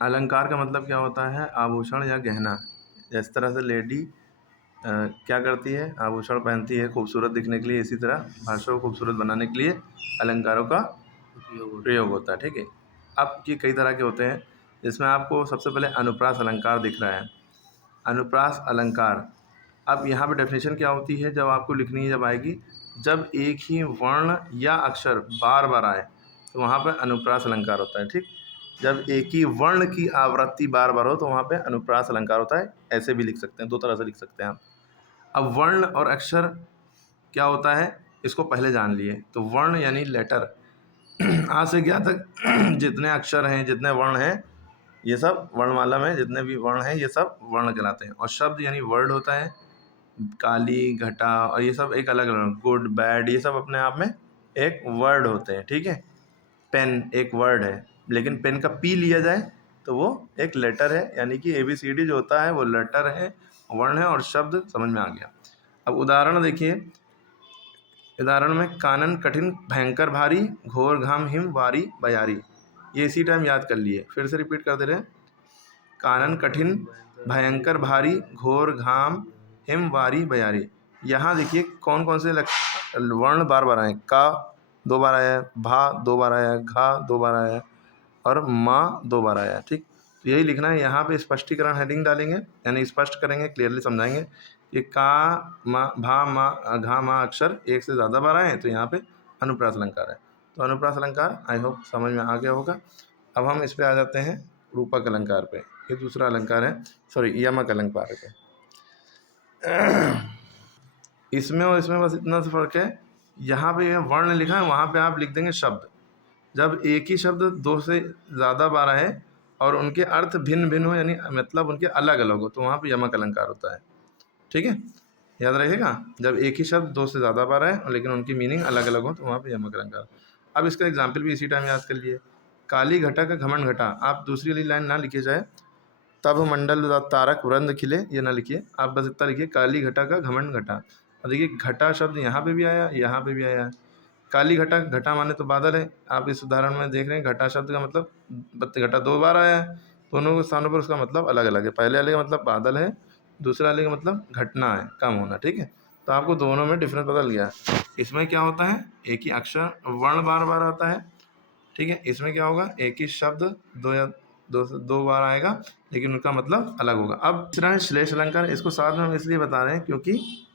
अलंकार का मतलब क्या होता है? आभूषण या गहना। जिस तरह से लेडी क्या करती है? आभूषण पहनती है खूबसूरत दिखने के लिए, इसी तरह भाषा को खूबसूरत बनाने के लिए अलंकारों का प्रयोग होता है। ठीक है। अब ये कई तरह के होते हैं, जिसमें आपको सबसे पहले अनुप्रास अलंकार दिख रहा है। अनुप्रास अलंकार, अब यहाँ पे डेफिनेशन क्या होती है जब आपको लिखनी है, जब आएगी, जब एक ही वर्ण या अक्षर बार बार आए तो वहाँ पे अनुप्रास अलंकार होता है। ठीक। जब एक ही वर्ण की आवृत्ति बार बार हो तो वहाँ पे अनुप्रास अलंकार होता है। ऐसे भी लिख सकते हैं, दो तरह से लिख सकते हैं आप। अब वर्ण और अक्षर क्या होता है, इसको पहले जान लिए। तो वर्ण यानी लेटर, आ से क्या तक जितने अक्षर हैं, जितने वर्ण हैं, ये सब वर्णमाला में जितने भी वर्ण हैं ये सब वर्ण कहलाते हैं। और शब्द यानी वर्ड होता है। काली, घटा और ये सब एक अलग अलग, गुड, बैड, ये सब अपने आप में एक वर्ड होते हैं। ठीक है। पेन एक वर्ड है, लेकिन पेन का पी लिया जाए तो वो एक लेटर है, यानी कि ABCD जो होता है वो लेटर है, वर्ण है। और शब्द समझ में आ गया। अब उदाहरण देखिए, उदाहरण में कानन कठिन भयंकर भारी, घोर घाम हिम वारी बयारी। ये इसी टाइम याद कर लिए, फिर से रिपीट कर दे रहे हैं। कानन कठिन भयंकर भारी, घोर घाम हिम वारी बयारी। यहाँ देखिए कौन कौन से वर्ण बार बार आए। का 2 बार आया है, भा 2 बार आया है, घा 2 बार आया है और माँ 2 बार आया है। ठीक। तो यही लिखना है। यहाँ पे स्पष्टीकरण हेडिंग डालेंगे, यानी स्पष्ट करेंगे, क्लियरली समझाएंगे कि का, मा, भा, मा, घा, मा अक्षर एक से ज़्यादा बार आए हैं तो यहाँ पे अनुप्रास अलंकार है। तो अनुप्रास अलंकार आई होप समझ में आ गया होगा। अब हम इस पे आ जाते हैं रूपक अलंकार पे। ये दूसरा अलंकार है, सॉरी यमक अलंकार पे। इसमें और इसमें बस इतना सा फर्क है, यहाँ पे वर्ण लिखा है, वहाँ पे आप लिख देंगे शब्द। जब एक ही शब्द 2 से ज़्यादा बार आए और उनके अर्थ भिन्न भिन्न हो, यानी मतलब उनके अलग अलग हो, तो वहाँ पे यमक अलंकार होता है। ठीक है, याद रखिएगा। जब एक ही शब्द 2 से ज़्यादा बार आए लेकिन उनकी मीनिंग अलग अलग हो तो वहाँ पे यमक अलंकार। अब इसका एग्जाम्पल भी इसी टाइम याद कर लिए। काली घटा का घमंड घटा, आप दूसरी वाली लाइन ना लिखिए जाए, तब मंडल तारक वृंद खिले, ये ना लिखिए, आप बस इतना लिखिए काली घटा का घमंड घटा। और देखिए घटा शब्द यहाँ पे भी आया, यहाँ पे भी आया है। काली घटा, घटा माने तो बादल है। आप इस उदाहरण में देख रहे हैं घटा शब्द का मतलब घटा 2 बार आया है, दोनों स्थानों पर उसका मतलब अलग अलग है। पहले वाले का मतलब बादल है, दूसरे वाले का मतलब घटना है, कम होना। ठीक है। तो आपको दोनों में डिफरेंस बदल गया। इसमें क्या होता है, एक ही अक्षर वर्ण बार बार आता है। ठीक है। इसमें क्या होगा, एक ही शब्द 2 या 2 बार आएगा लेकिन उनका मतलब अलग होगा। अब तीसरा है श्लेष अलंकार। इसको साथ में हम इसलिए बता रहे हैं क्योंकि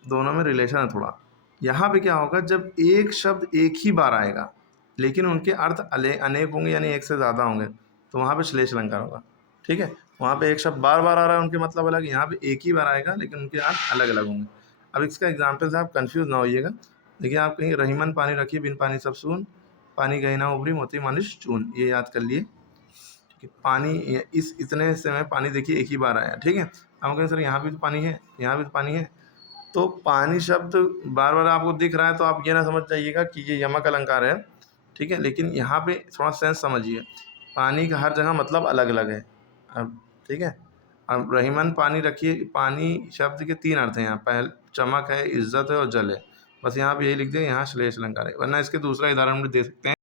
दोनों में रिलेशन है थोड़ा। यहाँ पे क्या होगा, जब एक शब्द एक ही बार आएगा लेकिन उनके अर्थ अनेक होंगे, यानी एक से ज़्यादा होंगे, तो वहाँ पे श्लेष अलंकार होगा। ठीक है। वहाँ पे एक शब्द बार बार आ रहा है, उनके मतलब अलग, यहाँ पे एक ही बार आएगा लेकिन उनके अर्थ अलग अलग होंगे। अब इसका एग्जाम्पल से आप कन्फ्यूज़ ना होइएगा। देखिए, आप कहीं रहीमन पानी रखिए, बिन पानी सब सून, पानी गहना उभरी मोती मानिश चून, ये याद कर लिए। ठीक है। पानी, इस इतने से में पानी देखिए एक ही बार आया। ठीक है। हम कहें सर यहाँ भी तो पानी है, यहाँ भी तो पानी है, तो पानी शब्द बार बार आपको दिख रहा है तो आप ये ना समझ जाइएगा कि ये यमक अलंकार है। ठीक है। लेकिन यहाँ पे थोड़ा सेंस समझिए, पानी का हर जगह मतलब अलग अलग है। अब ठीक है। अब रहीमन पानी रखिए, पानी शब्द के 3 अर्थ हैं यहाँ। पहले चमक है, इज्जत है और जल है। बस यहाँ पे यही लिख दें, यहाँ श्लेष अलंकार है, वरना इसके दूसरा उदाहरण भी दे सकते हैं।